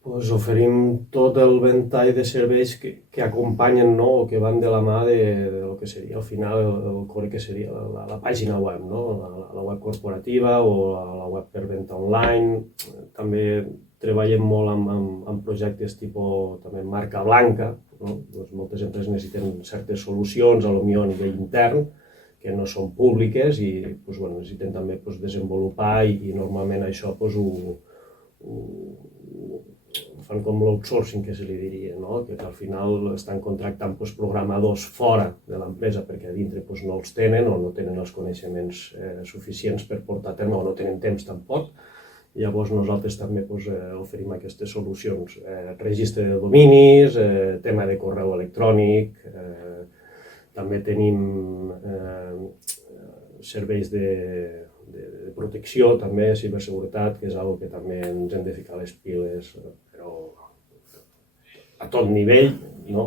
Pues oferim tot el ventall de serveis que acompanyen, no? O que van de la mà de lo que seria al final el core que seria la pàgina web, no? La web corporativa o la web per venda online. També treballem molt amb projectes tipus també marca blanca, no? Doncs moltes empreses necessiten certes solucions, potser a nivell intern, que no són públiques i doncs, bueno, necessiten també doncs, desenvolupar i normalment això doncs, ho fan com l'outsourcing, que se li diria, no? Que al final estan contractant doncs, programadors fora de l'empresa perquè a dintre doncs, no els tenen o no tenen els coneixements suficients per portar a terme o no tenen temps tampoc. Llavors nosaltres també doncs, oferim aquestes solucions. Registre de dominis, tema de correu electrònic, també tenim serveis de protecció, també, ciberseguretat, que és una que també ens hem de ficar les piles, però a tot nivell, no?